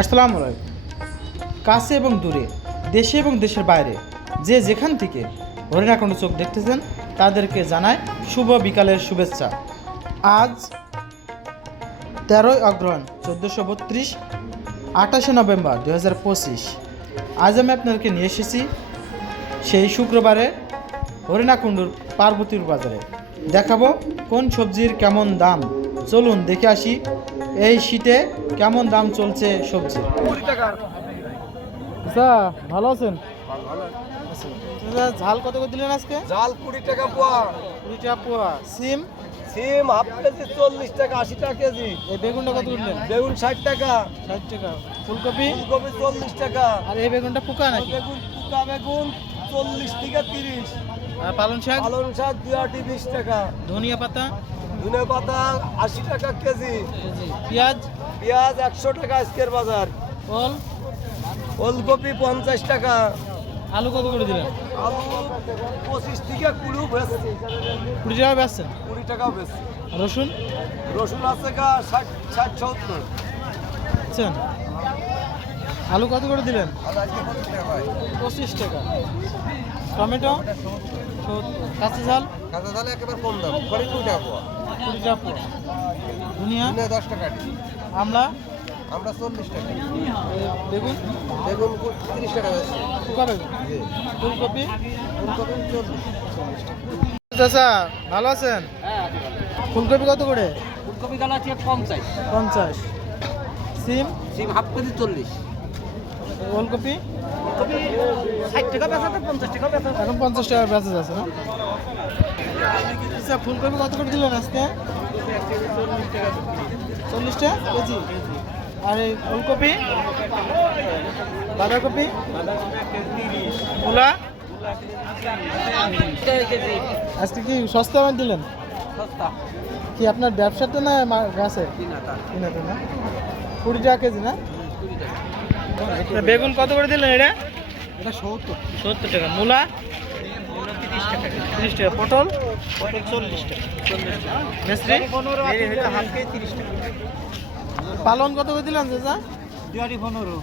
আসসালামু আলাইকুম। কাছে এবং দূরে, দেশে এবং দেশের বাইরে যে যেখান থেকে হরিণাকুণ্ড চোখ দেখতেছেন তাদেরকে জানায় শুভ বিকালের শুভেচ্ছা। আজ 13ই অগ্রহায়ণ 1432, 28শে নভেম্বর 2025। আজ আমি আপনাদেরকে নিয়ে এসেছি সেই শুক্রবারে হরিণাকুণ্ডুর পার্বতীর বাজারে। দেখাবো কোন সবজির কেমন দাম। চলুন দেখে আসি এই শীতে কেমন দাম চলছে সবজি। আচ্ছা, ভালো আছেন? আচ্ছা, ঝাল কত করে দিলেন আজকে? জাল 20 টাকা পোয়া। 20 টাকা পোয়া। সিম সিম হাফ কেজি 40 টাকা, 80 টাকা কেজি। এই বেগুনটা কত করে দিলেন? বেগুন 60 টাকা। 60 টাকা। ফুলকপি? ফুলকপি 40 টাকা। আর এই বেগুনটা পোকা নাকি? বেগুন পুকা বেগুন 40 থেকে 30। আর পালং শাক? পালং শাক 20 টাকা। ধনিয়া পাতা? ধনে পাতা 80 টাকা কেজি। পেঁয়াজ? পেঁয়াজ 100 টাকা আজকের বাজার। ওল? ওলকপি 50 টাকা। আলু কত করে দিলেন? আলু 25 থেকে 20 বেচছি। 20 টাকা বেচছেন? 20 টাকাও বেচছি। রসুন? রসুন আছে গা 60 70। আচ্ছা, আলু কত করে দিলেন? আর আজকে 25 টাকা ভাই। 25 টাকা। টমেটো? 70। কাঁচা ঝাল? কাঁচা ঝাল একেবারে কম দাম, 20 টাকা পোয়া। 20 টাকা পোয়া। ধনিয়া? 10 টাকা। আমলা? আমরা 40 টাকা। বেগুন? বেগুন 30 টাকা বেশি। পোকা বেগুন? জি। ফুলকপি? ফুলকপি 40। চাচা ভালো আছেন? ফুলকপি কত করে? ফুলকপি গালা আছে 50। 50। সিম? সিম হাফ কেজি 40। ওলকপি? কপি 60 টাকা বেচাতে 50 টাকা বেচাতে। এখন 50 টাকা বেচা যাচ্ছে না? আচ্ছা, ফুলকপি কত করে দিলেন আজকে? 40 টাকা কেজি। আর এই ওলকপি? বাঁধাকপি? মূলা? আজকে কি সস্তা দামে দিলেন? সস্তা। কি আপনার ব্যবসাতে না গাছে? কিনাতে না? 20 টাকা কেজি না? বেগুন কত করে দিলেন এটা? এটা 70। 70 টাকা। মূলা? 30 টাকা। পটল? 40 টাকা। মিষ্টি? হাফ কেজি 30 টাকা। পালন কত করে দিলেন চাচা? 2.15।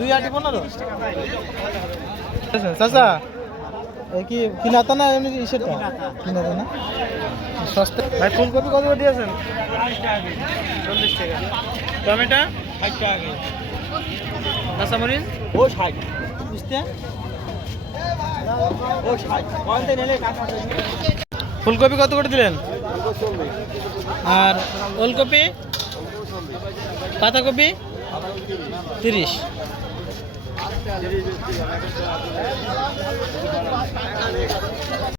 2.15? চাচা এই কি কিনাতা না এমনি ইসেরটা? কিনাতা না? সস্তা। ভাই ফুলকপি কত করে দিয়েছেন? 40 টাকা। টমেটো? 60 টাকা। কাঁচামরিচ? ও 60। বুঝতে? ও 60। কোয়ান্তে নিলে টাকা দেবে। ফুলকপি কত করে দিলেন? আর ওলকপি? পাতাকপি? 30।